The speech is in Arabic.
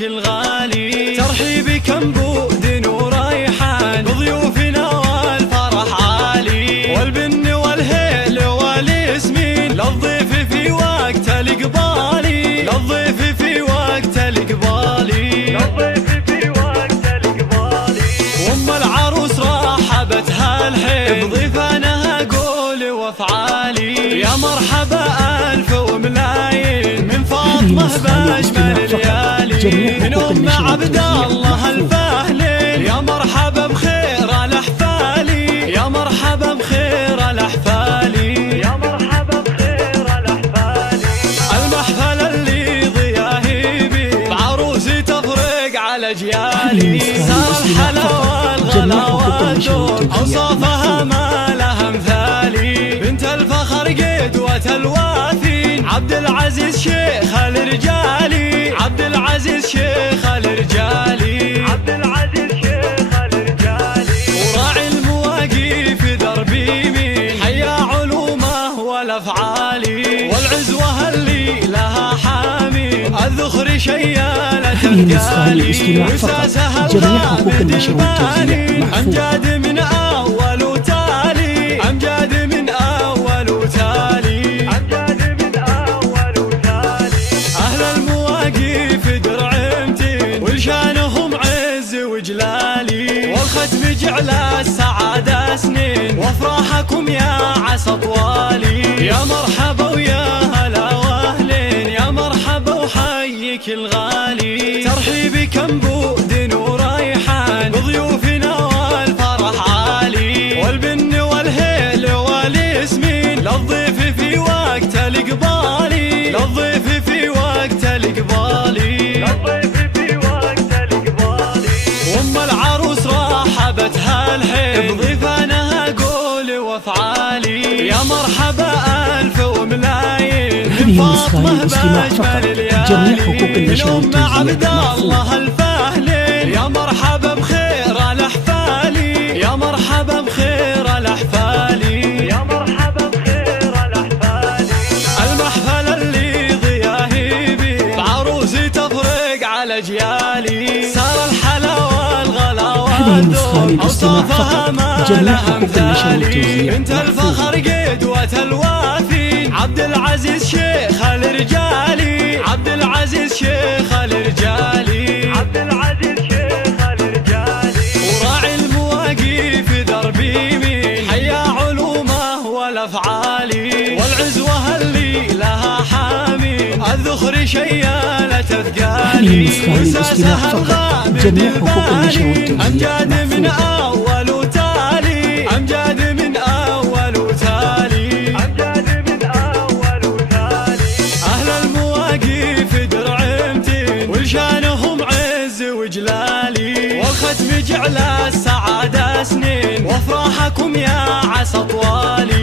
حيك الغالي، ترحيبكم بود وريحان بضيوفنا والفرح عالي، والبن والهيل والياسمين للضيف في وقت الإقبالي، للضيف في وقت الإقبالي، للضيف في وقت الإقبالي. وأم العروس رحبتها الحين بضيفانها قولي وافعالي، يا مرحبا ألف وملايين من فاطمة بأجمل الليالي، من أم عبد الله الفهلين، يا مرحبا بخير الأحفالي، يا مرحبا بخير الأحفالي، يا مرحبا بخير الأحفالي. المحفل اللي ضياهي بي بعروسي تفرق على أجيالي، صار الحلا والغلا والدور أوصافها ما لها مثالي، بنت الفخر قدوة الوافين عبد العزيز شيخ الرجالي، عبد العزيز شيخ الرجالي، عبد العزيز شيخ الرجالي. وراعي المواقف دربي مين حيا علومه والافعالي، والعزوه اللي لها حامين الذخر شيالة القالي، وساسها الغامد البالي امجاد من اول وتالي، امجاد من اول وتالي، امجاد من اول وتالي. اهل المواقف درعمتين ولشانهم عز وجلالي، والختم جعل السعادة سنين وافراحكم يا عسى طوالي، يا مرحبا ويا هلا واهلين، يا مرحبا وحيك الغالي، ترحيبكم بود وريحان بضيوفنا والفرح عالي، والبن والهيل والياسمين للضيف في وقت الإقبالي، للضيف في وقت الإقبالي، للضيف في وقت الإقبالي. وأم العروس رحبتها الحين بضيفانها قولي وافعالي، يا مرحبا ألف وملايين من فاطمة بأجمل الليالي، من أم عبد الله الفهلين، يا مرحبا بخير الأحفالي، يا مرحبا بخير الأحفالي، يا مرحبا بخير الأحفالي. المحفل اللي ضياهي بي بعروسي تفرق على أجيالي، صار الحلا والغلا والذوق أوصافها ما لها مثالي، بنت الفخر قدوة الوافين عبد العزيز شيخ الرجالي، عبد العزيز شيخ الرجالي، عبد العزيز شيخ الرجالي. وراعي المواقف دربي مين حيا علومه والافعالي، والعزوه اللي لها حامين الذخر شيالة اثقالي، وساسها الغامد البالي امجاد من اول وتالي، امجاد من اول وتالي، امجاد من اول وتالي. اهل المواقف درعمتين ولشانهم عز وجلالي، والختم جعل السعادة سنين وافراحكم يا عسى طوالي.